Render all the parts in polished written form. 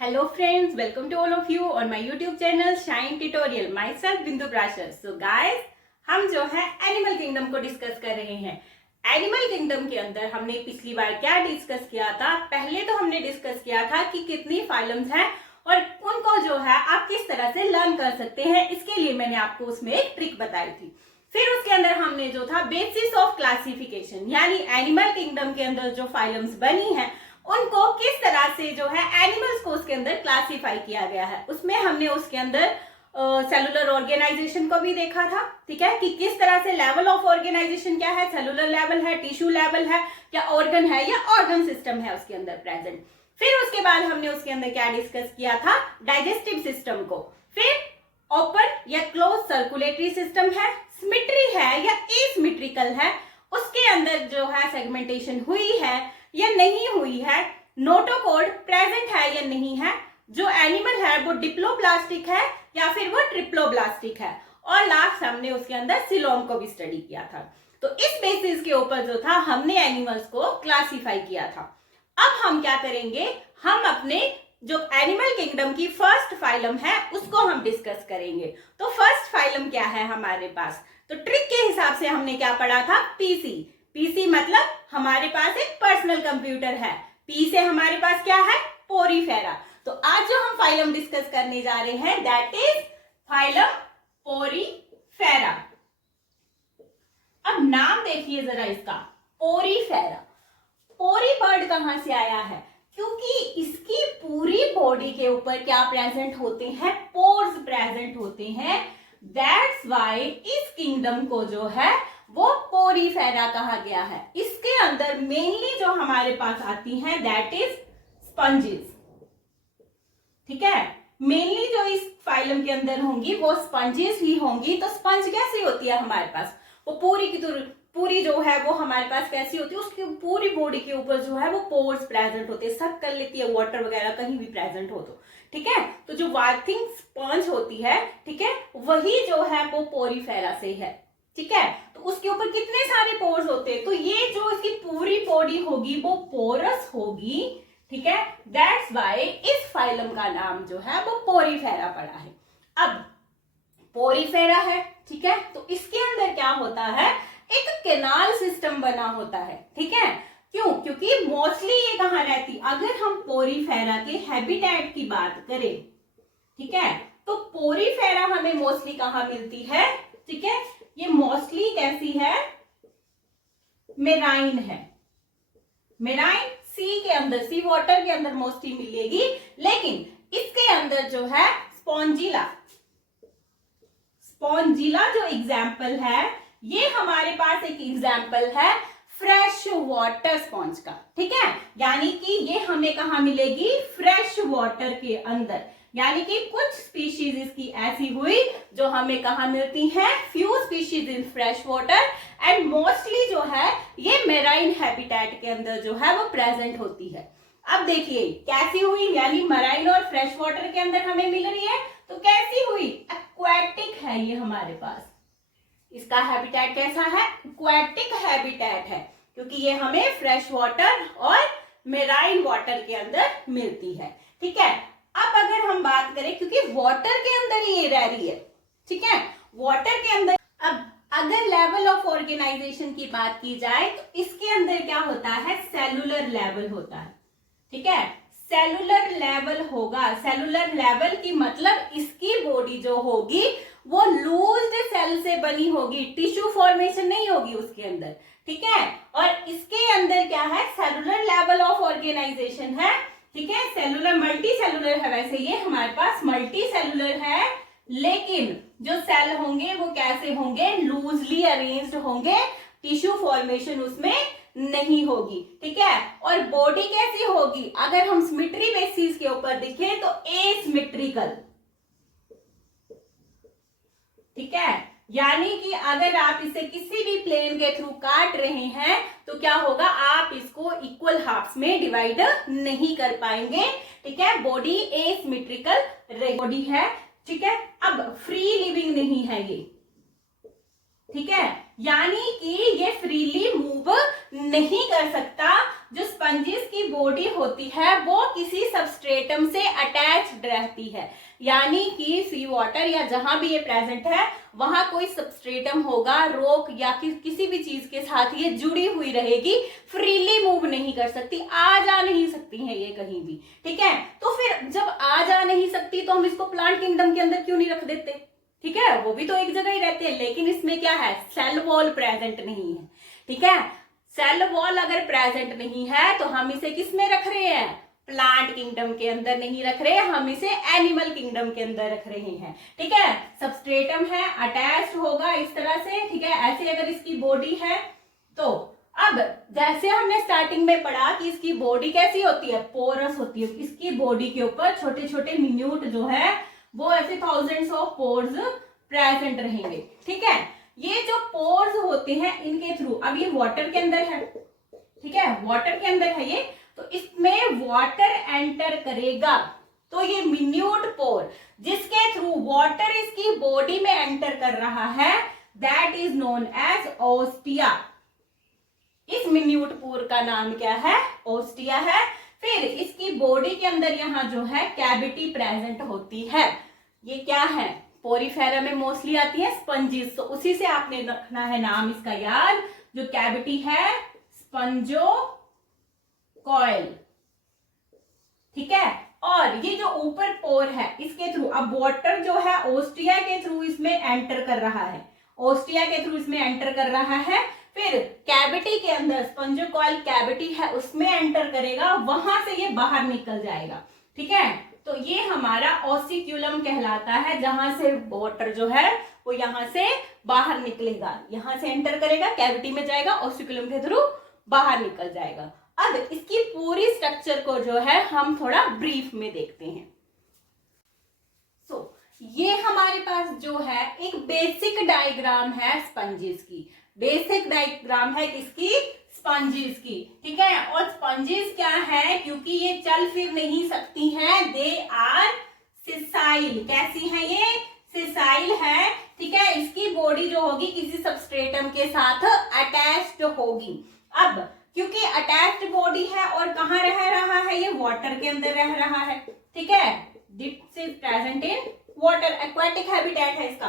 Hello friends, welcome to all of you on my YouTube channel Shine Tutorial. Myself Bindu Brashar. So guys, हम जो है animal kingdom को discuss कर रहे हैं। एनिमल किंगडम के अंदर हमने पिछली बार क्या डिस्कस किया था? पहले तो हमने डिस्कस किया था कि कितनी फाइलम्स हैं और उनको जो है आप किस तरह से लर्न कर सकते हैं। इसके लिए मैंने आपको उसमें एक ट्रिक बताई थी। फिर उसके अंदर हमने जो था बेसिस ऑफ क्लासिफिकेशन, यानी एनिमल किंगडम के अंदर जो फाइलम्स बनी है उनको किस तरह से जो है एनिमल्स को उसके अंदर क्लासिफाई किया गया है। उसमें हमने उसके अंदर सेलुलर ऑर्गेनाइजेशन को भी देखा था, ठीक है, कि किस तरह से लेवल ऑफ ऑर्गेनाइजेशन क्या है, सेलुलर लेवल है, टिश्यू लेवल है, या ऑर्गन है, या ऑर्गन सिस्टम है उसके अंदर प्रेजेंट। फिर उसके बाद हमने उसके अंदर क्या डिस्कस किया था, डाइजेस्टिव सिस्टम को। फिर ओपन या क्लोज सर्कुलेटरी सिस्टम है, सिमेट्री है या एसिमेट्रिकल है, उसके अंदर जो है सेगमेंटेशन हुई है या नहीं हुई है, नोटोकॉर्ड प्रेजेंट है या नहीं है, जो एनिमल है वो डिप्लोब्लास्टिक है या फिर वो ट्रिप्लोब्लास्टिक है, और लास्ट हमने उसके अंदर सिलोम को भी स्टडी किया था। तो इस बेसिस के ऊपर जो था हमने एनिमल्स को क्लासिफाई किया था। अब हम क्या करेंगे, हम अपने जो एनिमल किंगडम की फर्स्ट फाइलम है उसको हम डिस्कस करेंगे। तो फर्स्ट फाइलम क्या है हमारे पास? तो ट्रिक के हिसाब से हमने क्या पढ़ा था, पीसी। पीसी मतलब हमारे पास एक पर्सनल कंप्यूटर है। पी से हमारे पास क्या है, पोरीफेरा। तो आज जो हम फाइलम डिस्कस करने जा रहे हैं दैट इज फाइलम पोरीफेरा। अब नाम देखिए जरा इसका, पोरीफेरा। पोरी वर्ड कहां से आया है? क्योंकि इसकी पूरी बॉडी के ऊपर क्या प्रेजेंट होते हैं, पोर्स प्रेजेंट होते हैं। दैट्स वाई इस किंगडम को जो है वो पोरीफेरा कहा गया है। इसके अंदर मेनली जो हमारे पास आती हैं दैट इज स्पंजेस, ठीक है। मेनली जो इस फाइलम के अंदर होंगी वो स्पंजेस ही होंगी। तो स्पंज कैसी होती है हमारे पास, वो पूरी जो है वो हमारे पास कैसी होती है, उसकी पूरी बॉडी के ऊपर जो है वो पोर्स प्रेजेंट होते हैं, सक कर लेती है वाटर वगैरह कहीं भी प्रेजेंट हो तो, ठीक है। तो जो वार्थिंग स्पंज होती है, ठीक है, वही जो है वो पोरीफेरा से है, ठीक है। तो उसके ऊपर कितने सारे पोर्स होते हैं, तो ये जो इसकी पूरी बॉडी होगी वो पोरस होगी, ठीक है। दैट्स वाई इस फाइलम का नाम जो है वो पोरीफेरा पड़ा है। अब पोरीफेरा है, ठीक है, तो इसके अंदर क्या होता है, एक कैनाल सिस्टम बना होता है, ठीक है। क्यों? क्योंकि मोस्टली ये कहाँ रहती, अगर हम पोरीफेरा के हैबिटेट की बात करें, ठीक है, तो पोरीफेरा हमें मोस्टली कहाँ मिलती है, ठीक है, ये मोस्टली कैसी है, मेराइन है। मेराइन सी के अंदर, सी वाटर के अंदर मोस्टली मिलेगी, लेकिन इसके अंदर जो है स्पॉन्जिला जो एग्जाम्पल है, ये हमारे पास एक एग्जाम्पल है फ्रेश वाटर स्पॉन्ज का, ठीक है। यानी कि ये हमें कहाँ मिलेगी, फ्रेश वाटर के अंदर। यानी कि कुछ स्पीशीज इसकी ऐसी हुई जो हमें कहाँ मिलती हैं, few species in fresh water, and mostly जो है ये मेराइन हैबिटेट के अंदर जो है वो प्रेजेंट होती है। अब देखिए कैसी हुई, यानी मेराइन और फ्रेश वाटर के अंदर हमें मिल रही है, तो कैसी हुई, एक्वेटिक है ये हमारे पास। इसका हैबिटेट कैसा है, एक्वेटिक हैबिटेट है, क्योंकि ये हमें फ्रेश वाटर और मेराइन वाटर के अंदर मिलती है, ठीक है। अब अगर हम बात करें, क्योंकि वाटर के अंदर ही ये रह रही है, ठीक है, वाटर के अंदर। अब अगर लेवल ऑफ ऑर्गेनाइजेशन की बात की जाए तो इसके अंदर क्या होता है, सेलुलर लेवल होता है, ठीक है। सेलुलर लेवल होगा, सेलुलर लेवल की मतलब इसकी बॉडी जो होगी वो लूज्ड सेल से बनी होगी, टिश्यू फॉर्मेशन नहीं होगी उसके अंदर, ठीक है। और इसके अंदर क्या है, सेलुलर लेवल ऑफ ऑर्गेनाइजेशन है, ठीक है। सेलुलर मल्टी सेलुलर है, वैसे ये हमारे पास मल्टी सेलुलर है, लेकिन जो सेल होंगे वो कैसे होंगे, लूजली अरेंज्ड होंगे, टिश्यू फॉर्मेशन उसमें नहीं होगी, ठीक है। और बॉडी कैसी होगी, अगर हम सिमेट्री बेसिस के ऊपर देखें तो एसिमेट्रिकल, ठीक है। यानी कि अगर आप इसे किसी भी प्लेन के थ्रू काट रहे हैं तो क्या होगा, आप इसको इक्वल हाफ्स में डिवाइड नहीं कर पाएंगे, ठीक है। बॉडी एसिमेट्रिकल बॉडी है, ठीक है। अब फ्री लिविंग नहीं है ये, ठीक है, यानी कि ये फ्रीली मूव नहीं कर सकता, जो स्पंजिस की बॉडी होती है वो किसी सबस्ट्रेटम से अटैच्ड रहती है, यानी कि सी वाटर या जहां भी ये प्रेजेंट है वहां कोई सबस्ट्रेटम होगा, रॉक या किसी भी चीज के साथ ये जुड़ी हुई रहेगी, फ्रीली मूव नहीं कर सकती, आ जा नहीं सकती है ये कहीं भी। ठीक है, तो फिर जब आ जा नहीं सकती तो हम इसको प्लांट किंगडम के अंदर क्यों नहीं रख देते? ठीक है, वो भी तो एक जगह ही रहते हैं, लेकिन इसमें क्या है, सेल वॉल प्रेजेंट नहीं है। ठीक है, सेल वॉल अगर प्रेजेंट नहीं है तो हम इसे किस में रख रहे हैं, प्लांट किंगडम के अंदर नहीं रख रहे, हम इसे एनिमल किंगडम के अंदर रख रहे हैं। ठीक है, सबस्ट्रेटम है, अटैच्ड होगा इस तरह से। ठीक है, ऐसे अगर इसकी बॉडी है तो अब जैसे हमने स्टार्टिंग में पढ़ा कि इसकी बॉडी कैसी होती है, पोरस होती है, इसकी बॉडी के ऊपर छोटे छोटे मिन्यूट जो है वो ऐसे थाउजेंड्स ऑफ पोर्स प्रेजेंट रहेंगे। ठीक है, ये जो पोर्स होते हैं इनके थ्रू, अब ये वाटर के अंदर है, ठीक है, वाटर के अंदर है ये, तो इसमें वाटर एंटर करेगा, तो ये मिन्यूट पोर जिसके थ्रू वाटर इसकी बॉडी में एंटर कर रहा है, that is known as ostia. इस मिन्यूट पोर का नाम क्या है, ओस्टिया है। फिर इसकी बॉडी के अंदर यहाँ जो है कैविटी प्रेजेंट होती है, ये क्या है, पोरीफेरा में मोस्टली आती है स्पंजिस, तो उसी से आपने रखना है नाम इसका याद, जो कैविटी है स्पंजो कॉइल। ठीक है, और ये जो ऊपर पोर है इसके थ्रू अब वाटर जो है ओस्टिया के थ्रू इसमें एंटर कर रहा है, ओस्टिया के थ्रू इसमें एंटर कर रहा है। फिर कैविटी के अंदर स्पंजो कॉइल कैविटी है उसमें एंटर करेगा, वहां से ये बाहर निकल जाएगा। ठीक है, तो ये हमारा ओसिक्यूलम कहलाता है, जहां से वाटर जो है वो यहां से बाहर निकलेगा, यहां से एंटर करेगा, कैविटी में जाएगा, ओसिक्यूलम के थ्रू बाहर निकल जाएगा। अब इसकी पूरी स्ट्रक्चर को जो है हम थोड़ा ब्रीफ में देखते हैं। ये हमारे पास जो है एक बेसिक डायग्राम है स्पंजिस की, बेसिक डायग्राम है किसकी, स्पंजिस की। ठीक है, और स्पंजिस क्या है, क्योंकि ये चल फिर नहीं सकती हैं, दे आर सिसाइल। कैसी है ये, सिसाइल है। ठीक है, इसकी बॉडी जो होगी किसी सबस्ट्रेटम के साथ अटैच्ड होगी। अब क्योंकि अटैच्ड बॉडी है और कहाँ रह रहा है, ये वाटर के अंदर रह रहा है। ठीक है, this is present in water, aquatic habitat है इसका।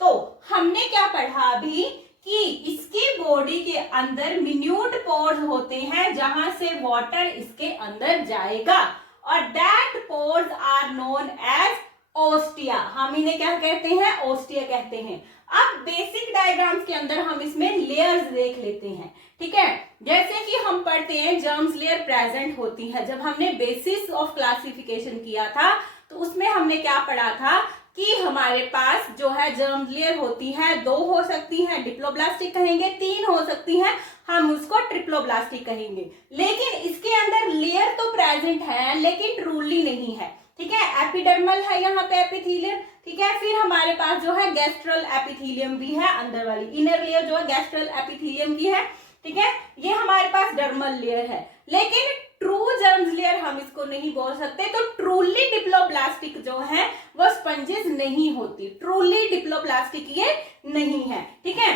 तो हमने क्या पढ़ा अभी कि इसकी बॉडी के अंदर मिन्यूट पोर्स होते हैं जहां से वाटर इसके अंदर जाएगा, और that pores are known as ostia. हम इन्हें क्या कहते हैं, ओस्टिया कहते हैं। अब बेसिक डायग्राम्स के अंदर हम इसमें लेयर्स देख लेते हैं। ठीक है, जैसे कि हम पढ़ते हैं जर्म्स लेयर प्रेजेंट होती है। जब हमने बेसिस ऑफ क्लासिफिकेशन किया था तो उसमें हमने क्या पढ़ा था कि हमारे पास जो है जर्म लेयर होती है, 2 हो सकती हैं, डिप्लोब्लास्टिक कहेंगे, 3 हो सकती हैं, हम उसको ट्रिप्लोब्लास्टिक कहेंगे। लेकिन इसके अंदर लेयर तो प्रेजेंट है लेकिन ट्रूली नहीं है। ठीक है, एपिडर्मल है यहाँ पे एपिथेलियम। ठीक है, फिर हमारे पास जो है गैस्ट्रल एपिथेलियम भी है, अंदर वाली इनर लेयर जो है गैस्ट्रल एपिथेलियम की है। ठीक है, ये हमारे पास डर्मल लेयर है, लेकिन ट्रू जर्म्स लेयर हम इसको नहीं बोल सकते। तो ट्रूली डिप्लोब्लास्टिक जो है वो स्पंजेस नहीं होती, ट्रूली डिप्लोब्लास्टिक ये नहीं है। ठीक है,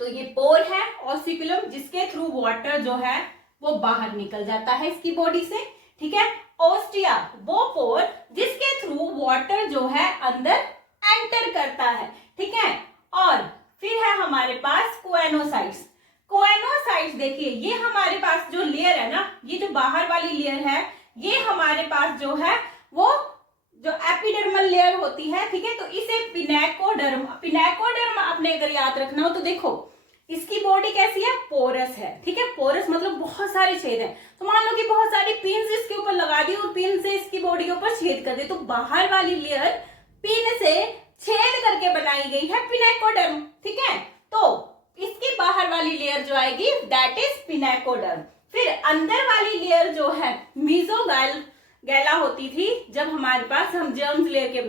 तो ये पोर है ओसिकुलम जिसके थ्रू वाटर जो है वो बाहर निकल जाता है इसकी बॉडी से। ठीक है, ओस्टिया वो पोर जिसके थ्रू वाटर जो है अंदर एंटर करता है। ठीक है, और फिर है हमारे पास कोएनोसाइट्स। कोएनोसाइट्स देखिए, ये हमारे पास जो लेयर है ना, ये जो बाहर वाली लेयर है, ये हमारे पास जो है वो जो एपिडर्मल लेयर होती है। ठीक है, तो इसे पिनेकोडर्म, पिनेकोडर्म आपने अगर याद रखना हो तो देखो इसकी बॉडी कैसी है, पोरस है। ठीक है, पोरस मतलब बहुत सारे छेद हैं। तो मान लो कि बहुत सारी पिन्स इसके ऊपर लगा दी और पिन से इसकी बॉडी के ऊपर छेद कर दे, तो बाहर वाली लेयर पिन से छेद करके बनाई गई है पिनेकोडर्म। ठीक है, तो इसकी बाहर वाली लेयर जो आएगी दैट इज पिनेकोडर्म। फिर अंदर वाली लेयर जो है मीजोगैला होती थी जब हमारे पास हम जर्म्स लेयर के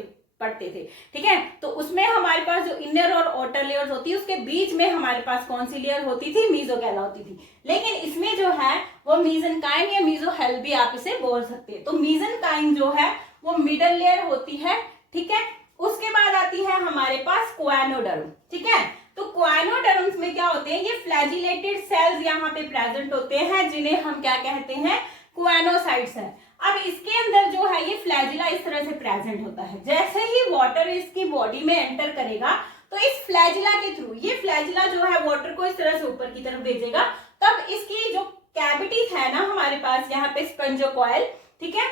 पढ़ते थे। ठीक है, तो उसमें हमारे पास जो इनर और आउटर लेयर्स होती है उसके बीच में हमारे पास कौन सी लेयर होती थी, मीजोगैला होती थी। लेकिन इसमें जो है वो मीजेनकाइम या मीजोहेल भी आप इसे बोल सकते हैं। तो मीजेनकाइम जो है वो मिडल लेयर होती है। ठीक है, उसके बाद आती है हमारे पास कोएनोडर्म। ठीक है, तो कोएनोडर्म्स में क्या होता होते हैं, ये फ्लैजिलेटेड सेल्स यहाँ पे प्रेजेंट होते हैं, जिन्हें हम क्या कहते हैं, क्वानोसाइट्स है। अब इसके अंदर जो है ये फ्लैजिला इस तरह से प्रेजेंट होता है। जैसे ही वाटर इसकी बॉडी में एंटर करेगा तो इस फ्लैजिला के थ्रू, ये फ्लैजिला जो है वाटर को इस तरह से ऊपर की तरफ भेजेगा, तब इसकी जो कैविटीज है ना हमारे पास यहाँ पे स्पेंजोकॉइल, ठीक है,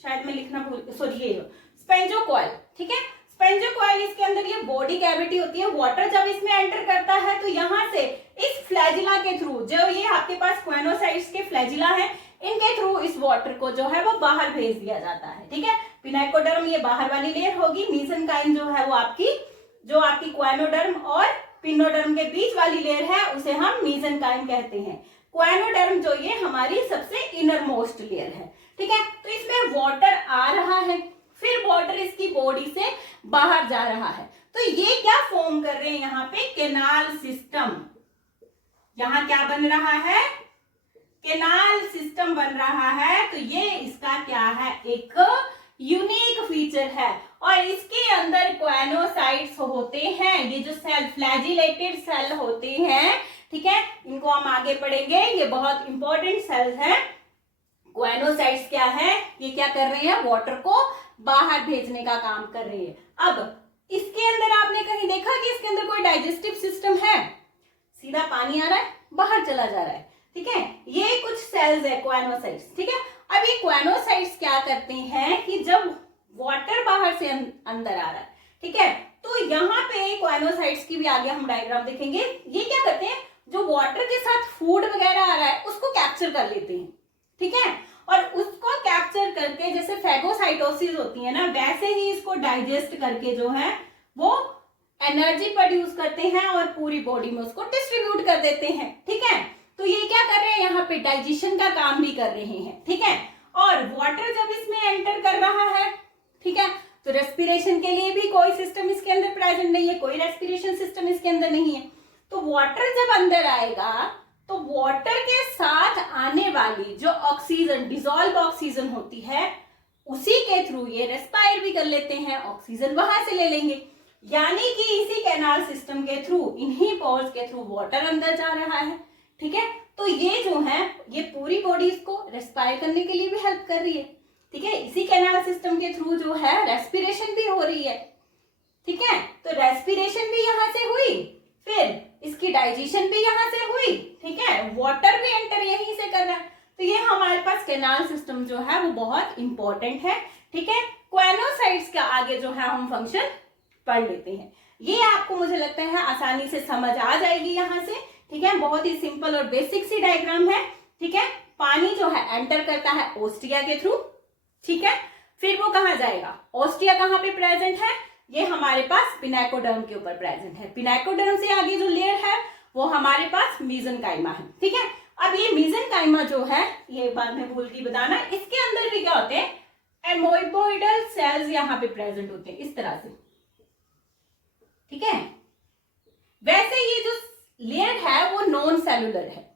शायद मैं लिखना भूल, सॉरी ये स्पेंजोकॉइल, ठीक है, स्पेंजोकॉइल इसके अंदर ये बॉडी कैविटी होती है। वाटर जब इसमें एंटर करता है तो यहाँ से इस फ्लैजिला के थ्रू, जो ये आपके पास क्वानोसाइट्स के फ्लैजिला है, इनके थ्रू इस वाटर को जो है वो बाहर भेज दिया जाता है, ठीक है। पिनाइकोडर्म ये बाहर वाली लेयर होगी, मीसेनकाइम जो है वो आपकी क्वानोडर्म और पिनोडर्म के बीच वाली लेयर है, उसे हम मीसेनकाइम कहते हैं। क्वानोडर्म जो ये हमारी सबसे इनर मोस्ट लेयर है, ठीक है। तो इसमें वाटर आ रहा है, फिर वाटर इसकी बॉडी से बाहर जा रहा है, तो ये क्या फॉर्म कर रहे हैं यहाँ पे, केनाल सिस्टम। यहाँ क्या बन रहा है, केनाल सिस्टम बन रहा है। तो ये इसका क्या है, एक यूनिक फीचर है। और इसके अंदर क्वानोसाइट्स होते हैं, ये जो सेल फ्लैजिलेटेड सेल होते हैं, ठीक है, इनको हम आगे पढ़ेंगे, ये बहुत इंपॉर्टेंट सेल्स हैं। क्वानोसाइट्स क्या है, ये क्या कर रहे हैं, वाटर को बाहर भेजने का काम कर रहे हैं। अब इसके अंदर आपने कहीं देखा कि इसके अंदर कोई डाइजेस्टिव सिस्टम है, सीधा पानी आ रहा है, बाहर चला जा रहा है, ठीक है। ये कुछ सेल्स है क्वानोसाइट्स, ठीक है। अब ये क्वानोसाइट्स क्या करते हैं कि जब वाटर बाहर से अंदर आ रहा है, ठीक है, तो यहाँ पे क्वानोसाइट्स की भी आगे हम डायग्राम देखेंगे। ये क्या करते हैं, जो वाटर के साथ फूड वगैरह आ रहा है उसको कैप्चर कर लेते हैं, ठीक है, और उसको कैप्चर करके, जैसे फैगोसाइटोसिस होती है ना, वैसे ही इसको डाइजेस्ट करके जो है वो एनर्जी प्रोड्यूस करते हैं और पूरी बॉडी में उसको डिस्ट्रीब्यूट कर देते हैं, ठीक है। तो ये क्या कर रहे हैं, यहाँ पे डाइजेशन का काम भी कर रहे हैं, ठीक है। और वाटर जब इसमें एंटर कर रहा है, ठीक है, तो रेस्पिरेशन के लिए भी कोई सिस्टम इसके अंदर प्रेजेंट नहीं है, कोई रेस्पिरेशन सिस्टम इसके अंदर नहीं है। तो वाटर जब अंदर आएगा तो वाटर के साथ आने वाली जो ऑक्सीजन, डिसॉल्व ऑक्सीजन होती है, उसी के थ्रू ये रेस्पायर भी कर लेते हैं, ऑक्सीजन वहां से ले लेंगे। यानी कि इसी कैनाल सिस्टम के थ्रू, इन्हीं पोर्स के थ्रू वाटर अंदर जा रहा है, ठीक है। तो ये जो है ये पूरी बॉडी इसको रेस्पायर करने के लिए भी हेल्प कर रही है, ठीक है। इसी कैनाल सिस्टम के थ्रू जो है रेस्पिरेशन भी हो रही है, ठीक है। तो रेस्पिरेशन भी यहां से हुई, फिर इसकी डाइजेशन भी यहां से हुई, ठीक है, वाटर भी एंटर यहीं से कर रहा है। तो ये हमारे पास कैनाल सिस्टम जो है वो बहुत इंपॉर्टेंट है, ठीक है। क्वानोसाइट्स का आगे जो है हम फंक्शन पढ़ लेते हैं। ये आपको मुझे लगता है आसानी से समझ आ जाएगी यहाँ से, ठीक है। बहुत ही सिंपल और बेसिक सी डायग्राम है, ठीक है। पानी जो है एंटर करता है ओस्टिया के थ्रू, ठीक है, फिर वो कहाँ जाएगा, ओस्टिया कहाँ पे प्रेजेंट है, ये हमारे पास पिनाइकोडर्म के ऊपर प्रेजेंट है। पिनाइकोडर्म से आगे जो लेयर है वो हमारे पास मीसेनकाइमा है, ठीक है। अब ये मीसेनकाइमा जो है, ये बाद में भूल गई बताना, इसके अंदर भी क्या होते हैं, एमोइबोइडल सेल्स यहाँ पे प्रेजेंट होते हैं इस तरह से, ठीक है। वैसे ये जो लेयर है वो नॉन सेलुलर है,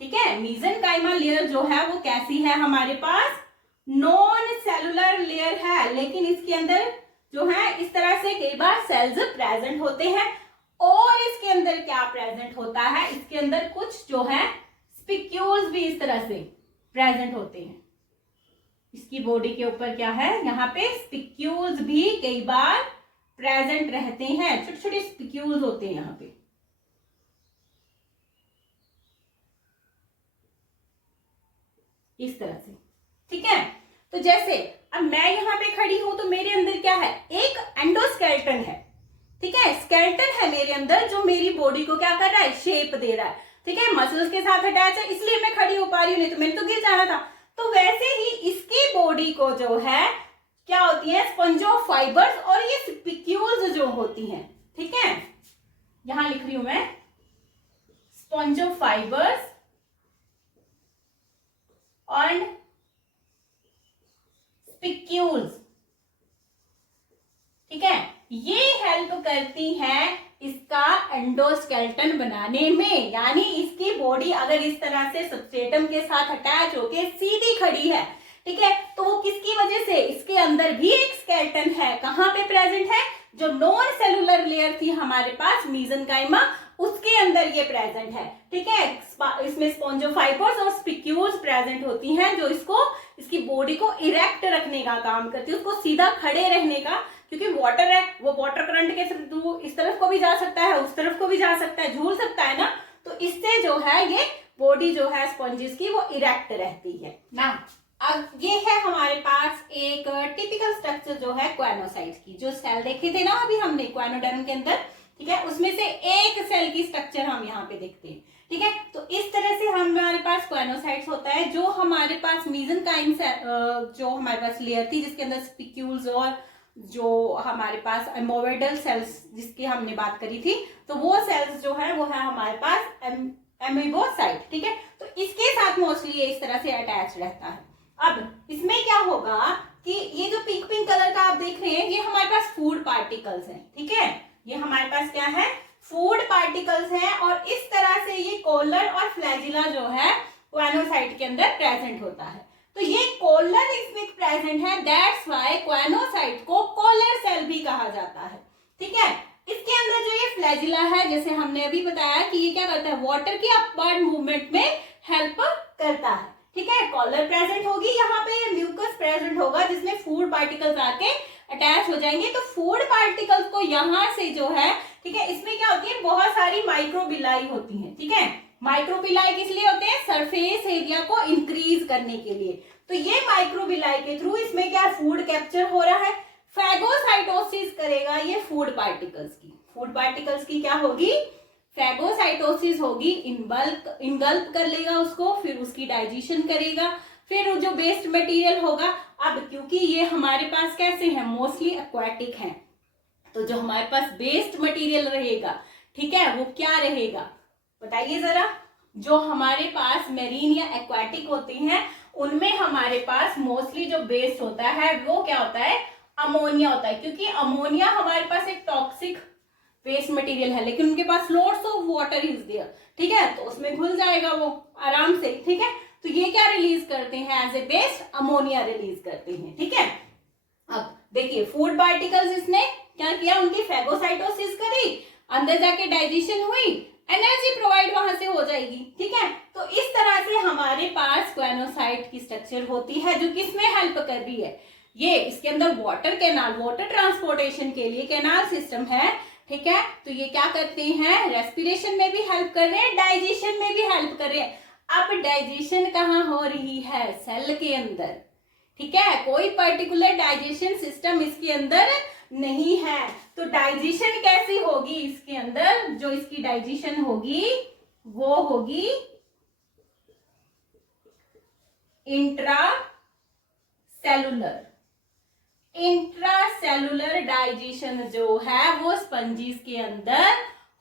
ठीक है। मीसेनकाइमा लेयर जो है वो कैसी है, हमारे पास नॉन सेलुलर लेयर है, लेकिन इसके अंदर जो है इस तरह से कई बार सेल्स प्रेजेंट होते हैं। और इसके अंदर क्या प्रेजेंट होता है, इसके अंदर कुछ जो है स्पिक्यूल्स भी इस तरह से प्रेजेंट होते हैं। इसकी बॉडी के ऊपर क्या है, यहाँ पे स्पिक्यूल्स भी कई बार प्रेजेंट रहते हैं, छोटे छोटे स्पिक्यूल्स होते हैं यहाँ पे, इस तरह से, ठीक है। तो जैसे अब मैं यहाँ पे खड़ी हूं तो मेरे अंदर क्या है, एक एंडोस्केलेटन है, ठीक है, स्केलेटन है मेरे अंदर जो मेरी बॉडी को क्या कर रहा है, शेप दे रहा है, ठीक है। मसल्स के साथ अटैच है इसलिए मैं खड़ी हो पा रही हूँ, नहीं तो मैंने तो गिर जाना था। तो वैसे ही इसकी बॉडी को जो है क्या होती है, स्पंजो फाइबर्स और ये स्पिक्यूल्स जो होती हैं, ठीक है, यहां लिख रही हूं मैं स्पंजो फाइबर्स एंड स्पिक्यूल्स, ठीक है। ये हेल्प करती हैं इसका एंडोस्केलेटन बनाने में, यानी इसकी बॉडी अगर इस तरह से सबस्ट्रेटम के साथ अटैच होके सीधी खड़ी है, ठीक है, तो वो किसकी वजह से, इसके अंदर भी एक स्केलेटन है, कहां पे प्रेजेंट है, जो नॉन सेलुलर लेयर थी हमारे पास मीसेनकाइमा, उसके अंदर ये प्रेजेंट है, ठीक है। इसमें स्पॉन्जोफाइबर्स और स्पिक्यूल्स प्रेजेंट होती हैं जो इसकी बॉडी को इरेक्ट रखने का काम करती है, उसको सीधा खड़े रहने का, क्योंकि वाटर है, वो वाटर करंट के थ्रू इस तरफ को भी जा सकता है, उस तरफ को भी जा सकता है, झूल सकता है ना, तो इससे जो है ये बॉडी जो है स्पॉन्जिस की वो इरेक्ट रहती है ना। अब ये है हमारे पास एक टिपिकल स्ट्रक्चर जो है क्वानोसाइट्स की, जो सेल देखे थे ना अभी हमने क्वानोडर्म के अंदर, ठीक है, उसमें से एक सेल की स्ट्रक्चर हम यहाँ पे देखते हैं, ठीक है। तो इस तरह से हमारे पास क्वानोसाइट्स होता है। जो हमारे पास मीसेनकाइम जो हमारे पास लेयर थी जिसके अंदर स्पिक्यूल्स और जो हमारे पास एमोवेडल सेल्स जिसकी हमने बात करी थी, तो वो सेल्स जो है वो है हमारे पास एमीबोसाइट, ठीक है। तो इसके साथ मोस्टली ये इस तरह से अटैच रहता है। अब इसमें क्या होगा कि ये जो पिंक पिंक कलर का आप देख रहे हैं ये हमारे पास फूड पार्टिकल्स हैं, ठीक है, ये हमारे पास क्या है, फूड पार्टिकल्स हैं। और इस तरह से ये कॉलर और फ्लैजिला जो है क्वानोसाइट के अंदर प्रेजेंट होता है। तो ये कॉलर इसमें प्रेजेंट है, दैट्स व्हाई क्वानोसाइट को कॉलर सेल भी कहा जाता है, ठीक है। इसके अंदर जो ये फ्लैजिला है, जैसे हमने अभी बताया कि ये क्या करता है, वाटर की अपवर्ड मूवमेंट में हेल्प करता है, ठीक है। कॉलर प्रेजेंट होगी, यहाँ पे म्यूकस प्रेजेंट होगा जिसमें फूड पार्टिकल्स आके अटैच हो जाएंगे। तो फूड पार्टिकल्स को यहाँ से जो है, ठीक है, इसमें क्या होती है, बहुत सारी माइक्रोबिलाई होती हैं, ठीक है। माइक्रोबिलाई किस लिए होते हैं, सरफेस एरिया को इंक्रीज करने के लिए। तो ये माइक्रोबिलाई के थ्रू इसमें क्या फूड कैप्चर हो रहा है, फैगोसाइटोसिस करेगा ये फूड पार्टिकल्स की क्या होगी, फैगोसाइटोसिस होगी, इनगल्प कर लेगा उसको, फिर उसकी डाइजेशन करेगा, फिर जो वेस्ट मटेरियल होगा। अब क्योंकि ये हमारे पास कैसे हैं, मोस्टली एक्वाटिक हैं, तो जो हमारे पास वेस्ट मटेरियल रहेगा, ठीक है, वो क्या रहेगा बताइए जरा। जो हमारे पास मेरीन या एक्वाटिक होते हैं उनमें हमारे पास मोस्टली जो वेस्ट होता है वो क्या होता है, अमोनिया होता है, क्योंकि अमोनिया हमारे पास एक टॉक्सिक वेस्ट मटेरियल है, लेकिन उनके पास lots of water is there, ठीक है, तो उसमें घुल जाएगा वो आराम से, ठीक है। तो ये क्या रिलीज करते हैं, as a waste ammonia release करते हैं, ठीक है। अब देखिए फूड पार्टिकल्स इसने क्या किया, उनकी फैगोसाइटोसिस करी, अंदर जाके डाइजेशन हुई, एनर्जी प्रोवाइड वहां से हो जाएगी, ठीक है। तो इस तरह से हमारे पास क्वानोसाइट की स्ट्रक्चर होती है जो किसमें हेल्प कर रही है, ये इसके अंदर वाटर कैनाल, वाटर ट्रांसपोर्टेशन के लिए कैनाल सिस्टम है, ठीक है। तो ये क्या करते हैं, रेस्पिरेशन में भी हेल्प कर रहे हैं, डाइजेशन में भी हेल्प कर रहे हैं। अब डाइजेशन कहाँ हो रही है, सेल के अंदर, ठीक है, कोई पर्टिकुलर डाइजेशन सिस्टम इसके अंदर नहीं है। तो डाइजेशन कैसी होगी इसके अंदर, जो इसकी डाइजेशन होगी वो होगी इंट्रासेलुलर डाइजेशन जो है वो स्पंजीज के अंदर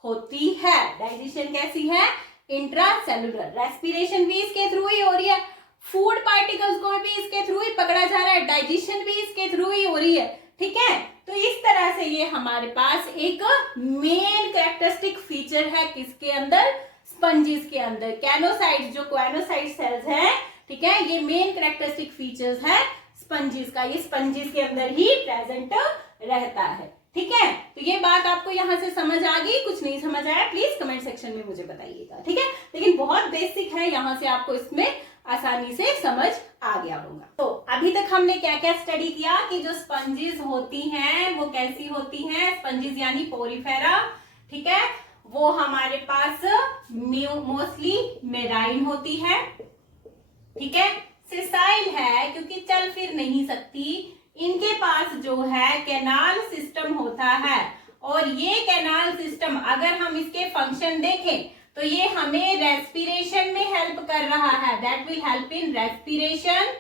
होती है। डाइजेशन कैसी है, इंट्रासेलुलर। रेस्पिरेशन भी इसके थ्रू ही हो रही है, फूड पार्टिकल्स को भी इसके थ्रू ही पकड़ा जा रहा है, डाइजेशन भी इसके थ्रू ही हो रही है, ठीक है। तो इस तरह से ये हमारे पास एक मेन कैरेक्टरिस्टिक फीचर है किसके अंदर, स्पंजीज के अंदर। कैनोसाइट्स जो क्वानोसाइट सेल्स हैं, ठीक है, ये मेन कैरेक्टरिस्टिक फीचर्स है स्पंजीज का, ये स्पंजीज के अंदर ही प्रेजेंट रहता है, ठीक है। तो ये बात आपको यहाँ से समझ आ गई, कुछ नहीं समझ आया प्लीज कमेंट सेक्शन में मुझे बताइएगा, ठीक है। लेकिन बहुत बेसिक है, यहाँ से आपको इसमें आसानी से समझ आ गया होगा। तो अभी तक हमने क्या क्या स्टडी किया कि जो स्पंजीज होती हैं वो कैसी होती हैं, स्पंजीज यानी पोरीफेरा, ठीक है, वो हमारे पास मोस्टली मेराइन होती है, ठीक है, सिसाइल है क्योंकि चल फिर नहीं सकती, इनके पास जो है कैनाल सिस्टम होता है, और ये कैनाल सिस्टम अगर हम इसके फंक्शन देखें तो ये हमें रेस्पिरेशन में हेल्प कर रहा है, that will help in respiration,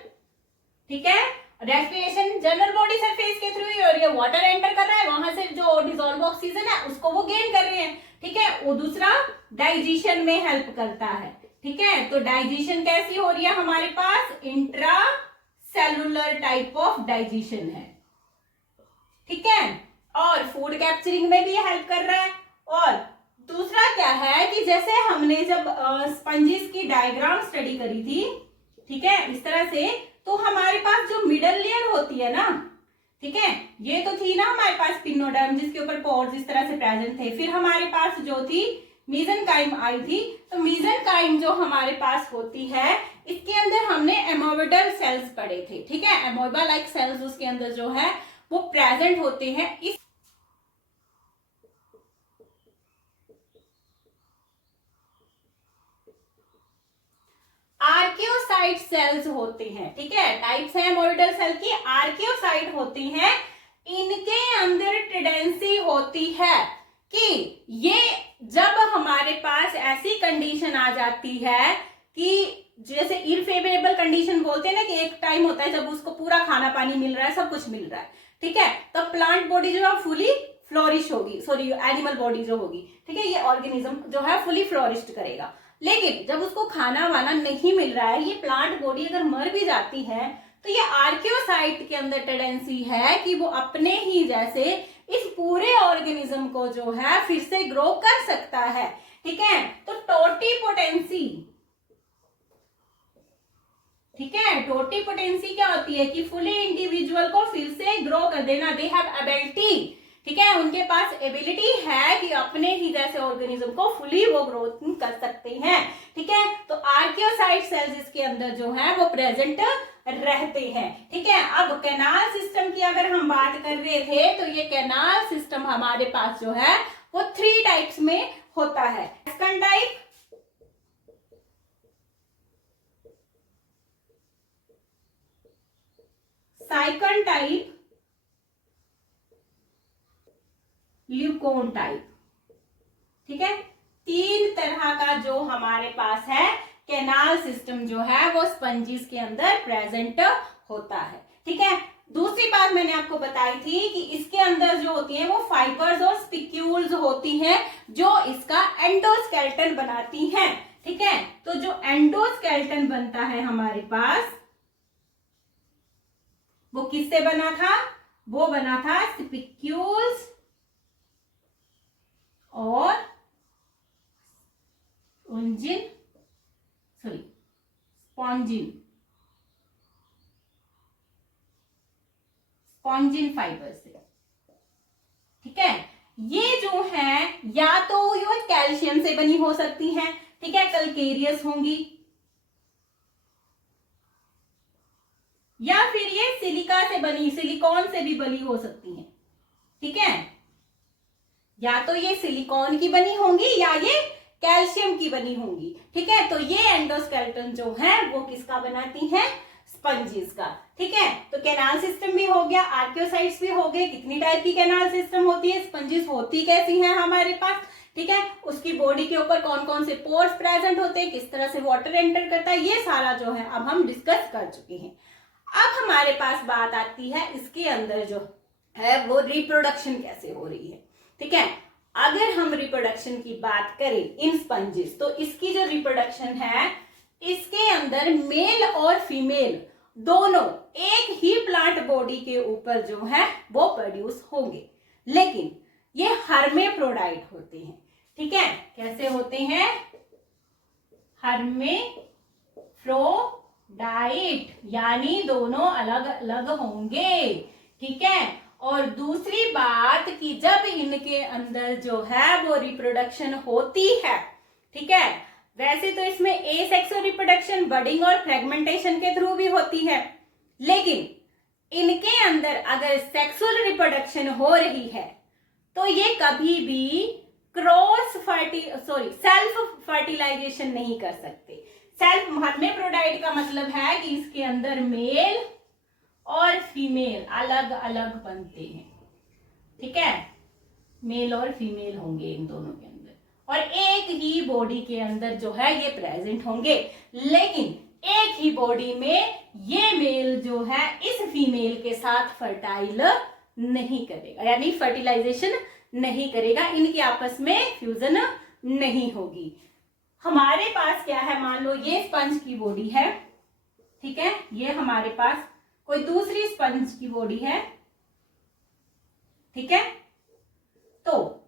ठीक है। रेस्पिरेशन जनरल बॉडी सरफेस के थ्रू ही हो रही है, वाटर एंटर कर रहा है, वहां से जो डिसॉल्व ऑक्सीजन है उसको वो गेन कर रहे हैं, ठीक है। वो दूसरा डाइजेशन में हेल्प करता है, ठीक है। तो डाइजेशन कैसी हो रही है हमारे पास, intra cellular type of digestion है, ठीक है। और फूड कैप्चरिंग में भी हेल्प कर रहा है। और दूसरा क्या है कि जैसे हमने जब स्पंजीज की डायग्राम स्टडी करी थी, ठीक है, इस तरह से, तो हमारे पास जो मिडल लेयर होती है ना, ठीक है, ये तो थी ना हमारे पास पिनोडर्म जिसके ऊपर पोर्स इस तरह से प्रेजेंट थे, फिर हमारे पास जो थी मीजेनकाइम आई थी। तो मीजेनकाइम जो हमारे पास होती है, इसके अंदर हमने एमोइबल सेल्स पढ़े थे, ठीक है। एमोइबा लाइक सेल्स उसके अंदर जो है वो प्रेजेंट होते हैं। इस आर्कियोसाइट सेल्स होते हैं, ठीक है। टाइप्स है एमोइबल सेल की, आर्कियोसाइट होती हैं। इनके अंदर टेंडेंसी होती है कि ये जब हमारे पास ऐसी कंडीशन आ जाती है कि जैसे इरफेवरेबल कंडीशन बोलते हैं ना, कि एक टाइम होता है जब उसको पूरा खाना पानी मिल रहा है, सब कुछ मिल रहा है, ठीक है, तब प्लांट बॉडी जो है फुली फ्लोरिश होगी, सॉरी एनिमल बॉडी जो होगी, ठीक है, ये ऑर्गेनिज्म जो है फुली फ्लोरिश करेगा। लेकिन जब उसको खाना वाना नहीं मिल रहा है, ये प्लांट बॉडी अगर मर भी जाती है, तो ये आर्कियोसाइट के अंदर टेंडेंसी है कि वो अपने ही जैसे इस पूरे ऑर्गेनिज्म को जो है फिर से ग्रो कर सकता है, ठीक है। तो टोटीपोटेंसी, ठीक है, टोटीपोटेंसी क्या होती है कि फुली इंडिविजुअल को फिर से ग्रो कर देना। दे हैव एबिलिटी, ठीक है, उनके पास एबिलिटी है कि अपने ही जैसे ऑर्गेनिज्म को फुली वो ग्रोथ कर सकते हैं, ठीक है। तो आर्कियोसाइट सेल्स इसके अंदर जो है वो प्रेजेंट रहते हैं, ठीक है। अब कैनाल सिस्टम की अगर हम बात कर रहे थे, तो ये कैनाल सिस्टम हमारे पास जो है वो 3 टाइप्स में होता है। एस्कन टाइप, साइकन टाइप, ल्यूकोन टाइप, ठीक है। 3 तरह का जो हमारे पास है कैनाल सिस्टम जो है वो स्पंजिस के अंदर प्रेजेंट होता है, ठीक है। दूसरी बात मैंने आपको बताई थी कि इसके अंदर जो होती है वो फाइबर्स और स्पिक्यूल्स होती हैं जो इसका एंडोस्केलेटन बनाती हैं, ठीक है। तो जो एंडोस्केलेटन बनता है हमारे पास वो किससे बना था? वो बना था स्पिक्यूल्स और स्पॉन्जिन फाइबर से, ठीक है। ये जो है या तो ये कैल्शियम से बनी हो सकती है, ठीक है, कैल्केरियस होंगी, या फिर ये सिलिका से बनी, सिलिकॉन से भी बनी हो सकती है, ठीक है। या तो ये सिलिकॉन की बनी होंगी या ये कैल्शियम की बनी होंगी, ठीक है। तो ये एंडोस्केलेटन जो है वो किसका बनाती है? स्पंजिस का, ठीक है। तो कैनाल सिस्टम भी हो गया, आर्कियोसाइट्स भी हो गए। कितनी टाइप की कैनाल सिस्टम होती है? स्पंजिस होती कैसी है हमारे पास, ठीक है। उसकी बॉडी के ऊपर कौन कौन से पोर्स प्रेजेंट होते हैं, किस तरह से वाटर एंटर करता है, ये सारा जो है अब हम डिस्कस कर चुके हैं। अब हमारे पास बात आती है इसके अंदर जो है वो रिप्रोडक्शन कैसे हो रही है, ठीक है। अगर हम रिप्रोडक्शन की बात करें इन स्पंजिस, तो इसकी जो रिप्रोडक्शन है इसके अंदर मेल और फीमेल दोनों एक ही प्लांट बॉडी के ऊपर जो है वो प्रोड्यूस होंगे, लेकिन ये हर्मेफ्रोडाइट होते हैं, ठीक है। कैसे होते हैं? हर्मेफ्रोडाइट, यानी दोनों अलग अलग होंगे, ठीक है। और दूसरी बात कि जब इनके अंदर जो है वो रिप्रोडक्शन होती है, ठीक है, वैसे तो इसमें एसेक्सुअल रिप्रोडक्शन बडिंग और फ्रेगमेंटेशन के थ्रू भी होती है, लेकिन इनके अंदर अगर सेक्सुअल रिप्रोडक्शन हो रही है तो ये कभी भी सेल्फ फर्टिलाइजेशन नहीं कर सकते। सेल्फ हर्मेफ्रोडाइट का मतलब है कि इसके अंदर मेल और फीमेल अलग अलग बनते हैं, ठीक है। मेल और फीमेल होंगे इन दोनों के अंदर, और एक ही बॉडी के अंदर जो है ये प्रेजेंट होंगे, लेकिन एक ही बॉडी में ये मेल जो है इस फीमेल के साथ फर्टाइल नहीं करेगा, यानी फर्टिलाइजेशन नहीं करेगा, इनके आपस में फ्यूजन नहीं होगी। हमारे पास क्या है, मान लो ये स्पंज की बॉडी है, ठीक है, ये हमारे पास कोई दूसरी स्पंज की बॉडी है, ठीक है। तो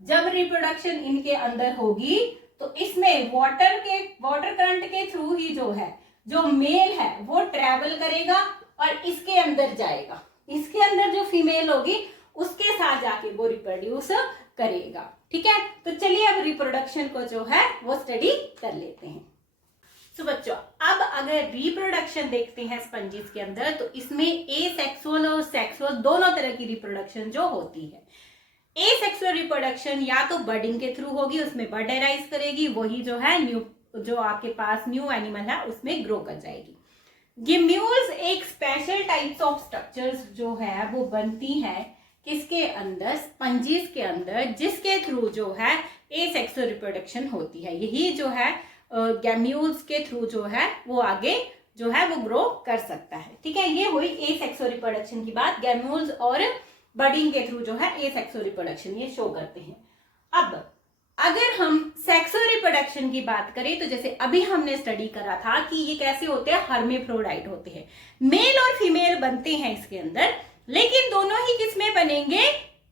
जब रिप्रोडक्शन इनके अंदर होगी तो इसमें वाटर करंट के थ्रू ही जो है जो मेल है वो ट्रेवल करेगा और इसके अंदर जाएगा, इसके अंदर जो फीमेल होगी उसके साथ जाके वो रिप्रोड्यूस करेगा, ठीक है, तो चलिए अब रिप्रोडक्शन को जो है वो स्टडी कर लेते हैं। तो बच्चों अब अगर रिप्रोडक्शन देखते हैं स्पंजिस के अंदर, तो इसमें एसेक्सुअल और सेक्सुअल दोनों तरह की रिप्रोडक्शन जो होती है। एसेक्सुअल रिप्रोडक्शन या तो बर्डिंग के थ्रू होगी, उसमें बर्ड अराइज करेगी, वही जो है न्यू जो आपके पास न्यू एनिमल है उसमें ग्रो कर जाएगी। गिम्यूल्स एक स्पेशल टाइप्स ऑफ स्ट्रक्चर्स जो है वो बनती है किसके अंदर, स्पंजिस के अंदर, जिसके थ्रू जो है एसेक्सुअल रिप्रोडक्शन होती है। यही जो है गैम्यूल्स के थ्रू जो है वो आगे जो है वो ग्रो कर सकता है। ठीक है, ये हुई एसेक्सुअल रिप्रोडक्शन की बात। गैम्यूल्स और बर्डिंग के थ्रू जो है एसेक्सुअल रिप्रोडक्शन ये शो करते हैं। अब अगर हम सेक्सुअल रिप्रोडक्शन की बात करें तो जैसे अभी हमने स्टडी करा था कि ये कैसे होते हैं, हर्मेफ्रोडाइट होते हैं, मेल और फीमेल बनते हैं इसके अंदर, लेकिन दोनों ही किसमें बनेंगे,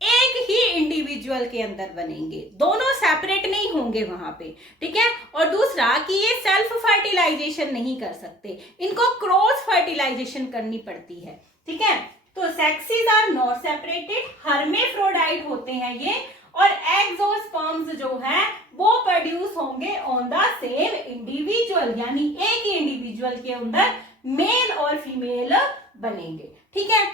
एक ही इंडिविजुअल के अंदर बनेंगे, दोनों सेपरेट नहीं होंगे वहां पे। ठीक है, और दूसरा कि ये सेल्फ फर्टिलाइजेशन नहीं कर सकते, इनको क्रॉस फर्टिलाइजेशन करनी पड़ती है। ठीक है, तो sexes are not separated, hermaphrodite होते हैं ये, और एग्स और स्पर्म्स जो है वो प्रोड्यूस होंगे ऑन द सेम इंडिविजुअल, यानी एक ही इंडिविजुअल के अंदर मेल और फीमेल बनेंगे। ठीक है,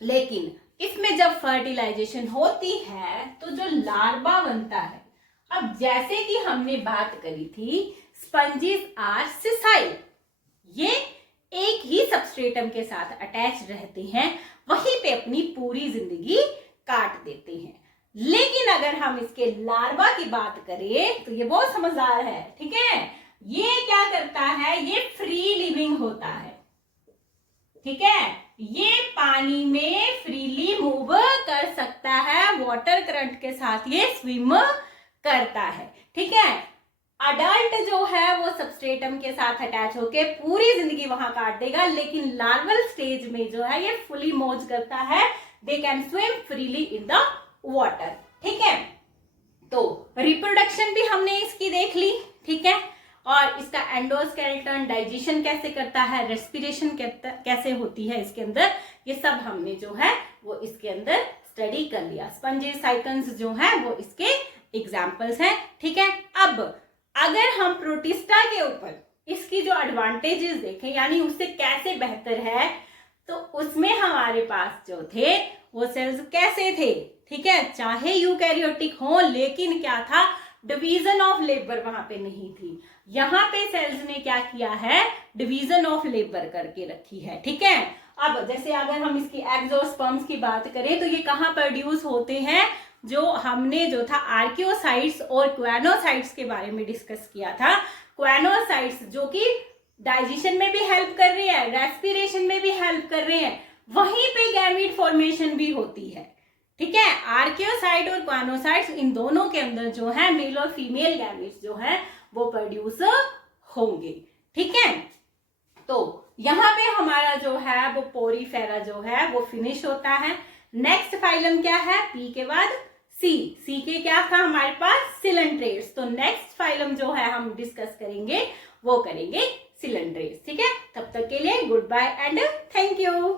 लेकिन इसमें जब फर्टिलाइजेशन होती है तो जो लार्वा बनता है, अब जैसे कि हमने बात करी थी स्पंजिस आर सिसाइल, ये एक ही सबस्ट्रेटम के साथ अटैच रहते हैं, वहीं पे अपनी पूरी जिंदगी काट देते हैं। लेकिन अगर हम इसके लार्वा की बात करें तो ये बहुत समझदार है। ठीक है, ये क्या करता है, ये फ्री लिविंग होता है। ठीक है, ये पानी में फ्रीली मूव कर सकता है, वाटर करंट के साथ ये स्विम करता है। ठीक है, अडल्ट जो है वो सबस्ट्रेटम के साथ अटैच होके पूरी जिंदगी वहां काट देगा, लेकिन लार्वल स्टेज में जो है ये फुली मौज करता है, they can swim freely in the water. ठीक है, तो रिप्रोडक्शन भी हमने इसकी देख ली। ठीक है, और इसका एंडोस्केलेटन, डाइजेशन कैसे करता है, रेस्पिरेशन कैसे होती है इसके अंदर, ये सब हमने जो है वो इसके अंदर स्टडी कर लिया। स्पंजेस साइकन्स जो है वो इसके एग्जाम्पल्स हैं। ठीक है, अब अगर हम प्रोटिस्टा के ऊपर इसकी जो एडवांटेजेस देखें, यानी उससे कैसे बेहतर है, तो उसमें हमारे पास जो थे वो सेल्स कैसे थे। ठीक है, चाहे यूकैरियोटिक हो, लेकिन क्या था, डिवीजन ऑफ लेबर वहां पे नहीं थी। यहाँ पे सेल्स ने क्या किया है, डिवीजन ऑफ लेबर करके रखी है। ठीक है, अब जैसे अगर हम इसकी एग्स और स्पर्म्स की बात करें तो ये कहाँ प्रोड्यूस होते हैं, जो हमने जो था आर्कियोसाइट्स और क्वेनोसाइट्स के बारे में डिस्कस किया था। क्वेनोसाइट्स जो कि डाइजेशन में भी हेल्प कर रही है, रेस्पिरेशन में भी हेल्प कर रहे हैं, वहीं पे गैमीट फॉर्मेशन भी होती है। ठीक है, आर्कियोसाइट और क्वेनोसाइट्स, इन दोनों के अंदर जो है मेल और फीमेल गैमीट्स जो है वो प्रोड्यूस होंगे। ठीक है, तो यहाँ पे हमारा जो है वो पोरीफेरा जो है वो फिनिश होता है। नेक्स्ट फाइलम क्या है, पी के बाद सी, सी के क्या था हमारे पास, सिलेंट्रेट्स। तो नेक्स्ट फाइलम जो है हम डिस्कस करेंगे वो करेंगे सिलेंट्रेट्स। ठीक है, तब तक के लिए good bye and thank you.